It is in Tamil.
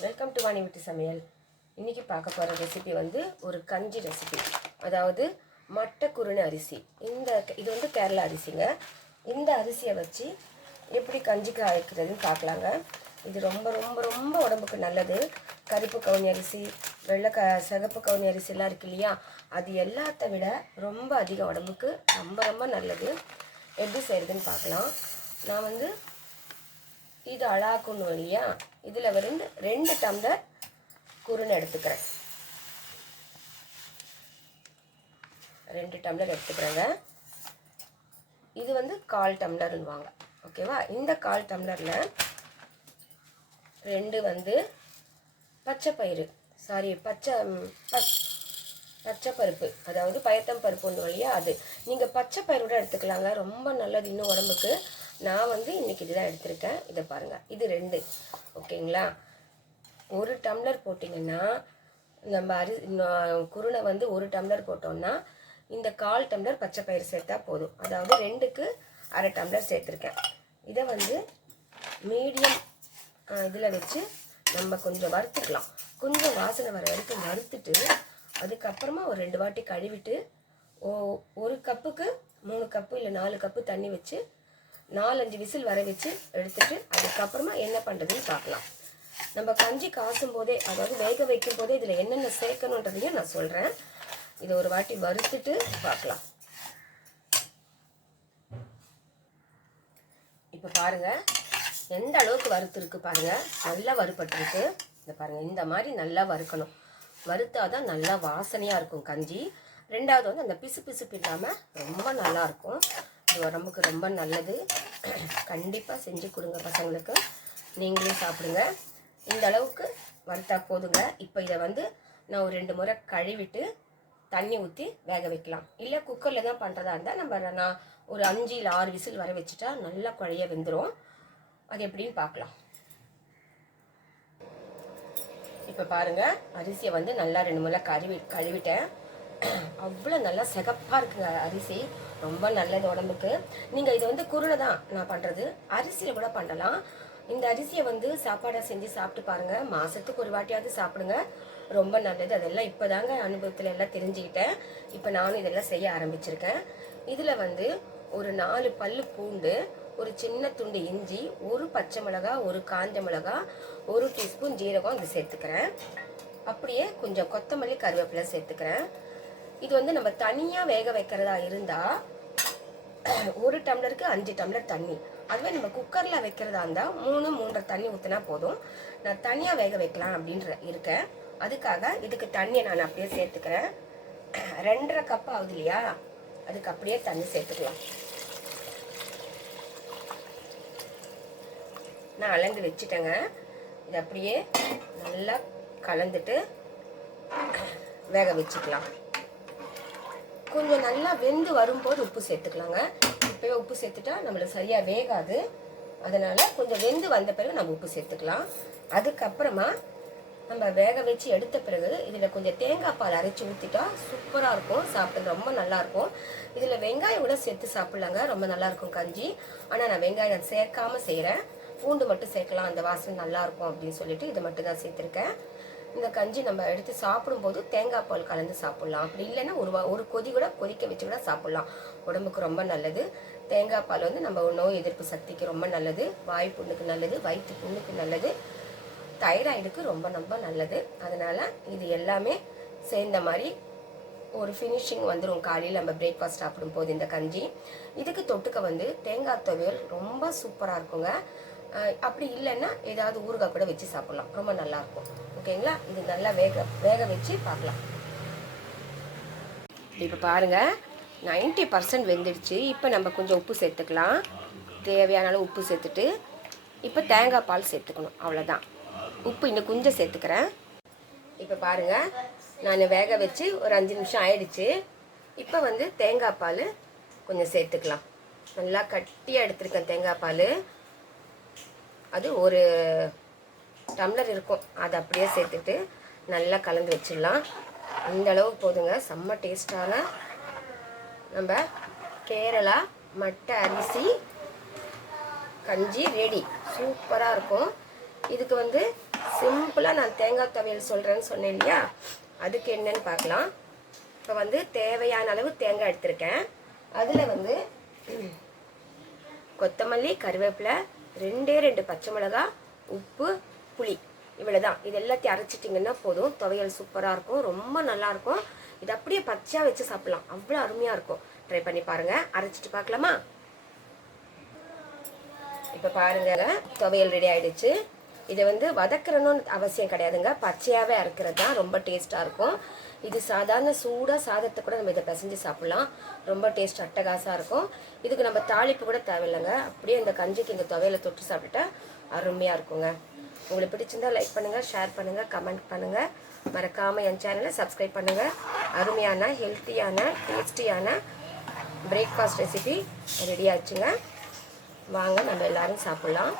வெல்கம் டு வாணி வீட்டு சமையல். இன்றைக்கி பார்க்க போகிற ரெசிபி வந்து ஒரு கஞ்சி ரெசிபி. அதாவது மட்டை குருணை அரிசி. இது வந்து கேரளா அரிசிங்க. இந்த அரிசியை வச்சு எப்படி கஞ்சி காய்க்கிறதுன்னு பார்க்கலாங்க. இது ரொம்ப ரொம்ப ரொம்ப உடம்புக்கு நல்லது. கருப்பு கவுனி அரிசி, சிகப்பு கவுனி அரிசிலாம் இருக்கு இல்லையா, அது எல்லாத்த விட ரொம்ப அதிக உடம்புக்கு ரொம்ப ரொம்ப நல்லது. எப்படி செய்கிறதுன்னு பார்க்கலாம். நான் வந்து இது அழாக்குன்னு இல்லையா, இதில் வந்து 2 டம்ளர் குருணை எடுத்துக்கிறேன். 2 டம்ளர் எடுத்துக்கிறேங்க. இது வந்து 1/4 டம்ளர்னுவாங்க. ஓகேவா? இந்த 1/4 டம்ளரில் 2 வந்து பச்சைப்பயிறு, பச்சைப்பருப்பு, அதாவது பயத்தம் பருப்பு ஒன்று இல்லையா, அது நீங்கள் பச்சை பயிரோட எடுத்துக்கலாங்க. ரொம்ப நல்லது இன்னும் உடம்புக்கு. நான் வந்து இன்றைக்கி இதுதான் எடுத்திருக்கேன். இதை பாருங்கள், இது 2. ஓகேங்களா? 1 டம்ளர் போட்டிங்கன்னா நம்ம குருணை வந்து 1 டம்ளர் போட்டோம்னா இந்த 1/4 டம்ளர் பச்சை பயிறு சேர்த்தா போதும். அதாவது 2க்கு அரை டம்ளர் சேர்த்துருக்கேன். இதை வந்து மீடியம் இதில் வச்சு நம்ம கொஞ்சம் வறுத்துக்கலாம். கொஞ்சம் வாசனை வர வரைக்கும் வறுத்துட்டு அதுக்கப்புறமா ஒரு 2 வாட்டி கழுவிட்டு 1 கப்புக்கு 3 கப்பு இல்லை 4 கப்பு தண்ணி வச்சு 4-5 விசில் வர வச்சு எடுத்துட்டு அதுக்கப்புறமா என்ன பண்ணுறதுன்னு பார்க்கலாம். நம்ம கஞ்சி காசும் போதே, அதாவது வேக வைக்கும் போதே இதில் என்னென்ன சேர்க்கணுன்றதையும் நான் சொல்கிறேன். இதை ஒரு வாட்டி வறுத்துட்டு பார்க்கலாம். இப்போ பாருங்கள் எந்த அளவுக்கு வறுத்துருக்கு பாருங்கள். நல்லா வறுபட்டுருக்கு. இதை பாருங்கள், இந்த மாதிரி நல்லா வறுக்கணும். வறுத்தாதான் நல்லா வாசனையாக இருக்கும் கஞ்சி. 2வது வந்து அந்த பிசு இல்லாமல் ரொம்ப நல்லாயிருக்கும். இது உடம்புக்கு ரொம்ப நல்லது. கண்டிப்பாக செஞ்சு கொடுங்க பசங்களுக்கு, நீங்களே சாப்பிடுங்க. இந்த அளவுக்கு வறுத்தா போதுங்க. இப்போ இதை வந்து நான் ஒரு 2 முறை கழுவிட்டு தண்ணி ஊற்றி வேக வைக்கலாம். இல்லை குக்கரில் தான் பண்ணுறதா இருந்தால் நான் ஒரு 5 இல்லை 6 விசில் வர வச்சுட்டா நல்லா குழைய வெந்துடும். அது எப்படின்னு பார்க்கலாம். இப்போ பாருங்கள், அரிசியை வந்து நல்லா 2 முறை கழுவிட்டேன். அவ்வளோ நல்லா சிகப்பாக இருக்குங்க அரிசி. ரொம்ப நல்லது உடம்புக்கு. நீங்கள் இது வந்து குருணை தான் நான் பண்ணுறது, அரிசியில் கூட பண்ணலாம். இந்த அரிசியை வந்து சாப்பாடாக செஞ்சு சாப்பிட்டு பாருங்கள். மாதத்துக்கு ஒரு வாட்டியாவது சாப்பிடுங்க, ரொம்ப நல்லது. அதெல்லாம் இப்போ தாங்க அனுபவத்தில் எல்லாம் தெரிஞ்சுக்கிட்டேன். இப்போ நானும் இதெல்லாம் செய்ய ஆரம்பிச்சிருக்கேன். இதில் வந்து ஒரு 4 பல்லு பூண்டு, ஒரு சின்ன துண்டு இஞ்சி, 1 பச்சை மிளகா, 1 காஞ்ச மிளகா, 1 டீஸ்பூன் ஜீரகம் இது சேர்த்துக்கிறேன். அப்படியே கொஞ்சம் கொத்தமல்லி, கருவேப்பிலை சேர்த்துக்கிறேன். இது வந்து நம்ம தனியாக வேக வைக்கிறதா இருந்தால் 1 டம்ளருக்கு 5 டம்ளர் தண்ணி. அதுவே நம்ம குக்கரில் வைக்கிறதா இருந்தால் 3-3.5 தண்ணி ஊற்றினா போதும். நான் தனியாக வேக வைக்கலாம் அப்படின்ற இருக்கேன். அதுக்காக இதுக்கு தண்ணியை நான் அப்படியே சேர்த்துக்கிறேன். 2.5 கப் ஆகுது இல்லையா, அதுக்கு அப்படியே தண்ணி சேர்த்துக்கலாம். நான் அளந்து வச்சுட்டேங்க. இது அப்படியே நல்லா கலந்துட்டு வேக வச்சுக்கலாம். கொஞ்சம் நல்லா வெந்து வரும்போது உப்பு சேர்த்துக்கலாங்க. இப்போயே உப்பு சேர்த்துட்டா நம்மளுக்கு சரியாக வேகாது. அதனால் கொஞ்சம் வெந்து வந்த பிறகு நம்ம உப்பு சேர்த்துக்கலாம். அதுக்கப்புறமா நம்ம வேக வச்சு எடுத்த பிறகு இதில் கொஞ்சம் தேங்காய் பால் அரைச்சி ஊற்றிட்டா சூப்பராக இருக்கும். சாப்பிட்றது ரொம்ப நல்லாயிருக்கும். இதில் வெங்காயம் கூட சேர்த்து சாப்பிட்லாங்க, ரொம்ப நல்லாயிருக்கும் கஞ்சி. ஆனால் நான் வெங்காயம் சேர்க்காமல் செய்கிறேன். பூண்டு மட்டும் சேர்க்கலாம், அந்த வாசனை நல்லாயிருக்கும் அப்படின்னு சொல்லிட்டு இதை மட்டும் தான் சேர்த்துருக்கேன். இந்த கஞ்சி நம்ம எடுத்து சாப்பிடும்போது தேங்காய் பால் கலந்து சாப்பிட்லாம். அப்படி இல்லைன்னா ஒரு கொதி கூட கொதிக்க வச்சு கூட சாப்பிட்லாம். உடம்புக்கு ரொம்ப நல்லது. தேங்காய் பால் வந்து நம்ம நோய் எதிர்ப்பு சக்திக்கு ரொம்ப நல்லது, வாய் புண்ணுக்கு நல்லது, வயிற்று புண்ணுக்கு நல்லது, தைராய்டுக்கு ரொம்ப ரொம்ப நல்லது. அதனால் இது எல்லாமே சேர்ந்த மாதிரி ஒரு ஃபினிஷிங் வந்துடும் காலையில் நம்ம பிரேக்ஃபாஸ்ட் சாப்பிடும்போது இந்த கஞ்சி. இதுக்கு தொட்டுக்க வந்து தேங்காய் துவையல் ரொம்ப சூப்பராக இருக்குங்க. அப்படி இல்லைன்னா ஏதாவது ஊறுகாய் கூட வச்சு சாப்பிட்லாம், ரொம்ப நல்லாயிருக்கும். ஓகேங்களா? இது நல்லா வேக வச்சு பார்க்கலாம். இப்போ பாருங்கள் 90% வெந்துடுச்சு. இப்போ நம்ம கொஞ்சம் உப்பு சேர்த்துக்கலாம். தேவையான அளவு உப்பு சேர்த்துட்டு இப்போ தேங்காய் பால் சேர்த்துக்கணும், அவ்வளோதான். உப்பு இன்னும் கொஞ்சம் சேர்த்துக்கிறேன். இப்போ பாருங்கள், நான் வேக வச்சு ஒரு 5 நிமிஷம் ஆயிடுச்சு. இப்போ வந்து தேங்காய் பால் கொஞ்சம் சேர்த்துக்கலாம். நல்லா கட்டியாக எடுத்துருக்கேன் தேங்காய் பால். அது 1 டம்ளர் இருக்கும். அதை அப்படியே சேர்த்துட்டு நல்லா கலந்து வச்சிடலாம். இந்த அளவுக்கு போதுங்க. செம்ம டேஸ்டான நம்ம கேரளா மட்டை அரிசி கஞ்சி ரெடி. சூப்பராக இருக்கும். இதுக்கு வந்து சிம்பிளாக நான் தேங்காய் துவையல் சொல்கிறேன்னு சொன்னேன் இல்லையா, அதுக்கு என்னன்னு பார்க்கலாம். இப்போ வந்து தேவையான அளவு தேங்காய் எடுத்திருக்கேன். அதில் வந்து கொத்தமல்லி, கருவேப்பிலை, 2 பச்சை மிளகா, உப்பு, புளி, இவ்வளோதான். இது எல்லாத்தையும் அரைச்சிட்டிங்கன்னா போதும். துவையல் சூப்பராக இருக்கும், ரொம்ப நல்லாயிருக்கும். இது அப்படியே பச்சையாக வச்சு சாப்பிட்லாம், அவ்வளோ அருமையாக இருக்கும். ட்ரை பண்ணி பாருங்கள். அரைச்சிட்டு பார்க்கலாமா? இப்போ பாருங்க, துவையல் ரெடி ஆகிடுச்சு. இதை வந்து வதக்கிறணும்னு அவசியம் கிடையாதுங்க, பச்சையாகவே அரைக்கிறது தான் ரொம்ப டேஸ்ட்டாக இருக்கும். இது சாதாரண சூடாக சாதத்தை கூட நம்ம இதை பிசைஞ்சு சாப்பிட்லாம், ரொம்ப டேஸ்ட் அட்டகாசாக இருக்கும். இதுக்கு நம்ம தாளிப்பு கூட தேவையில்லைங்க, அப்படியே இந்த கஞ்சிக்கு இந்த துவையலை தொட்டு சாப்பிட்டுட்டா அருமையாக இருக்குங்க. உங்களுக்கு பிடிச்சிருந்தால் லைக் பண்ணுங்கள், ஷேர் பண்ணுங்கள், கமெண்ட் பண்ணுங்கள். மறக்காமல் என் சேனலை சப்ஸ்கிரைப் பண்ணுங்கள். அருமையான ஹெல்த்தியான டேஸ்டியான பிரேக்ஃபாஸ்ட் ரெசிபி ரெடி ஆச்சுங்க. வாங்க நம்ம எல்லோரும் சாப்பிட்லாம்.